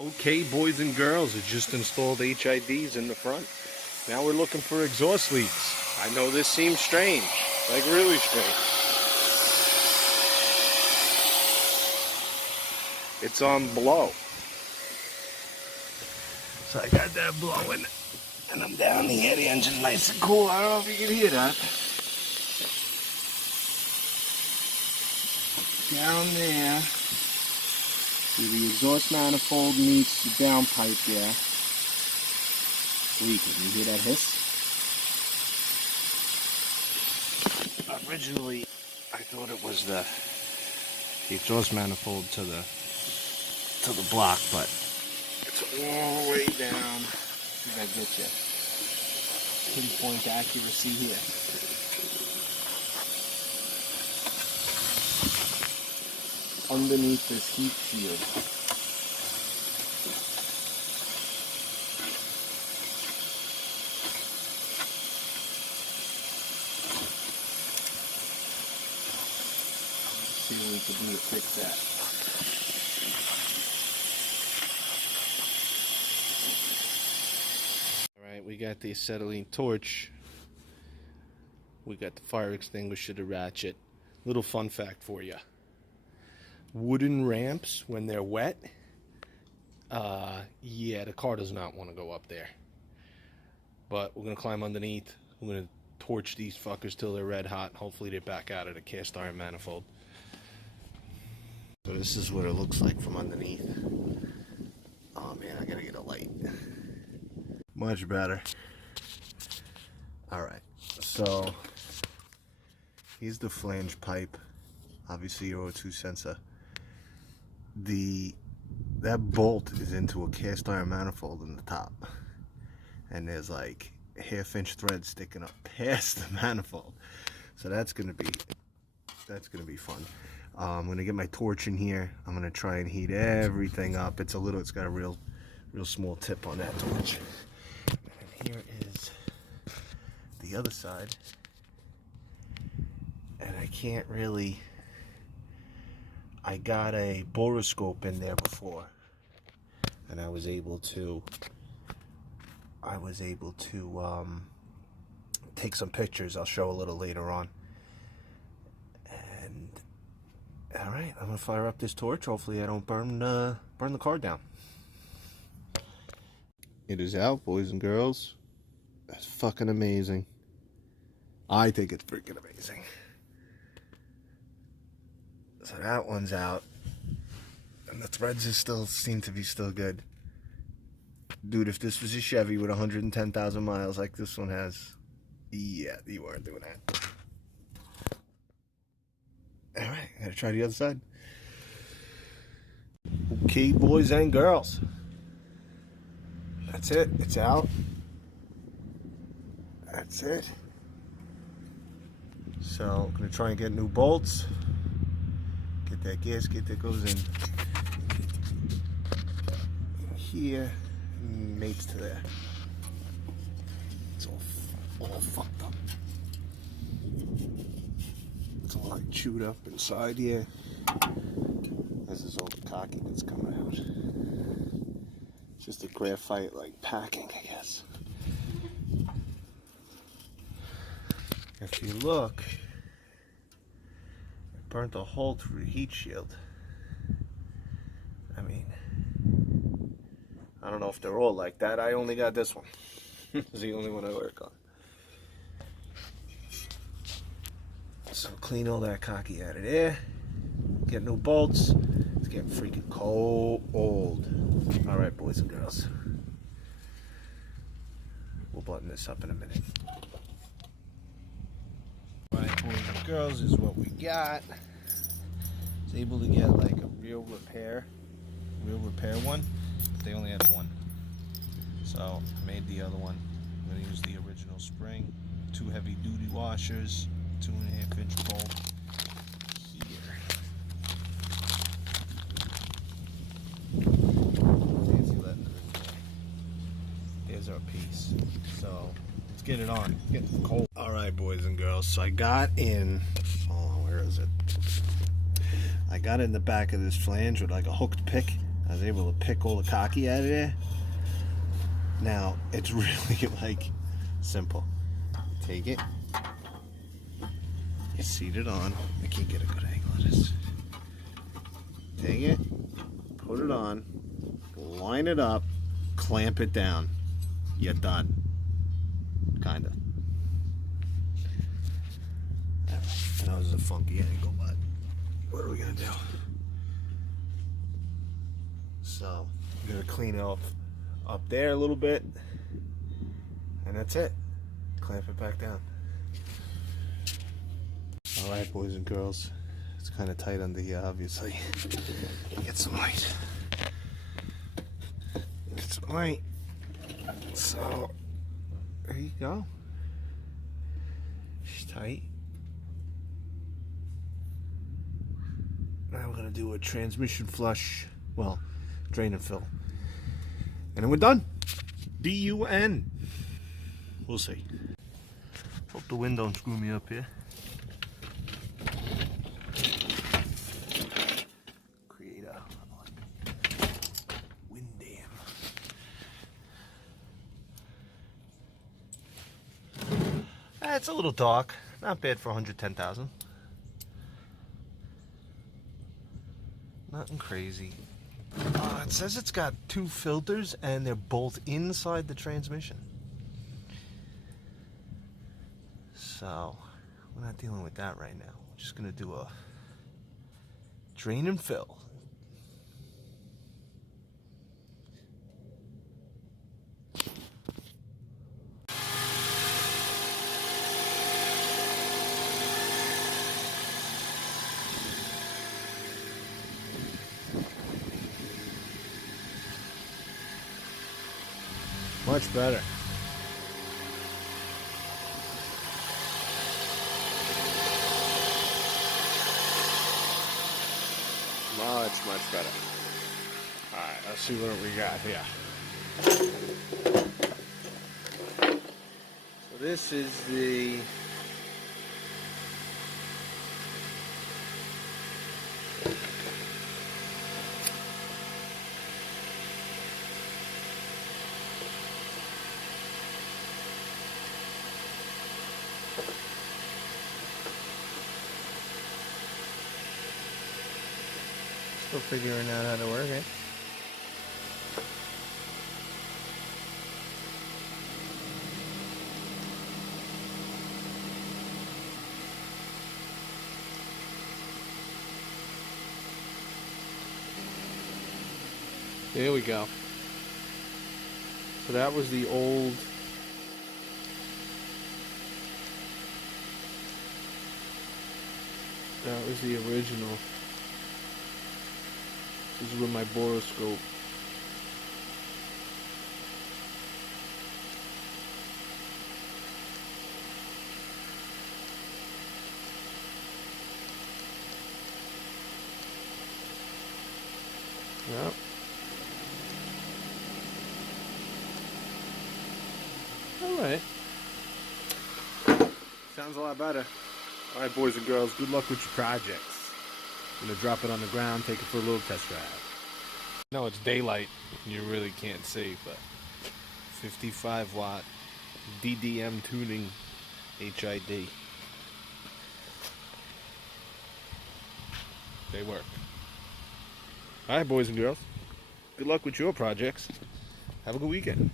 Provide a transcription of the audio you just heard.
Okay, boys and girls, it just installed HIDs in the front. Now we're looking for exhaust leaks. I know this seems strange, like really strange. It's on blow. So I got that blowing, and I'm down here, the engine's nice and cool. I don't know if you can hear that. Down there. See, the exhaust manifold meets the downpipe there. Leaking. You hear that hiss? Originally, I thought it was the exhaust manifold to the block, but it's all the way down. See if I get you. Pinpoint accuracy here. Underneath this heat shield. See what we can do to fix that. Alright, we got the acetylene torch. We got the fire extinguisher, the ratchet. Little fun fact for you. Wooden ramps, when they're wet, yeah, the car does not want to go up there. But we're going to climb underneath. We're going to torch these fuckers till they're red hot. Hopefully they back out of the cast iron manifold. So this is what it looks like from underneath. Oh man, I gotta get a light. Much better. Alright, so here's the flange pipe. Obviously your O2 sensor. That bolt is into a cast iron manifold in the top, and there's like half-inch thread sticking up past the manifold. So that's gonna be fun. I'm gonna get my torch in here. I'm gonna try and heat everything up. It's got a real small tip on that torch. And here is the other side, and I got a borescope in there before, and I was able to take some pictures. I'll show a little later on. And all right, I'm gonna fire up this torch. Hopefully I don't burn the car down. It is out, boys and girls. That's fucking amazing. I think it's freaking amazing. So that one's out, and the threads seem to be still good. Dude, if this was a Chevy with 110,000 miles like this one has, yeah, you weren't doing that. All right, gotta try the other side. Okay, boys and girls, that's it. It's out. That's it. So I'm gonna try and get new bolts. Get that gasket that goes in here, mates to there. It's all fucked up. It's all like chewed up inside here. This is all the cocky that's coming out. It's just a graphite like packing, I guess. If you look, it burnt a hole through the heat shield. I mean, I don't know if they're all like that. I only got this one. It's the only one I work on. So clean all that cocky out of there. Get new bolts. It's getting freaking cold. All right, boys and girls. We'll button this up in a minute. All right, boys and girls, this is what we got. I was able to get like a real repair one. They only had one, so I made the other one. I'm going to use the original spring, 2 heavy duty washers, 2.5-inch bolt here. Fancy letting it in. There's our piece. So let's get it on. It's getting cold. All right, boys and girls. So I got in. Oh, where is it? I got in the back of this flange with like a hooked pick. I was able to pick all the cocky out of there. Now, it's really like simple. Take it. You seat it on. I can't get a good angle of this. Take it. Put it on. Line it up. Clamp it down. You're done. Kind of. I know this is a funky angle, but what are we going to do? So, I'm going to clean it up there a little bit. And that's it. Clamp it back down. Alright, boys and girls. It's kind of tight under here, obviously. Get some light. Get some light. So, there you go. She's tight. Now we're going to do a transmission flush. Well, drain and fill. And then we're done. D-U-N. We'll see. Hope the wind don't screw me up here. Create a wind dam. It's a little dark. Not bad for 110,000. Nothing crazy. It says it's got 2 filters and they're both inside the transmission. So, we're not dealing with that right now. We're just going to do a drain and fill. Much better. Much better. Alright, let's see what we got here. So this is the still figuring out how to work it. There we go. So that was the old original. This is with my boroscope. Yep. Alright. Sounds a lot better. Alright, boys and girls, good luck with your projects. I'm going to drop it on the ground, take it for a little test drive. No, it's daylight. You really can't see, but 55 watt DDM tuning HID. They work. Alright, boys and girls. Good luck with your projects. Have a good weekend.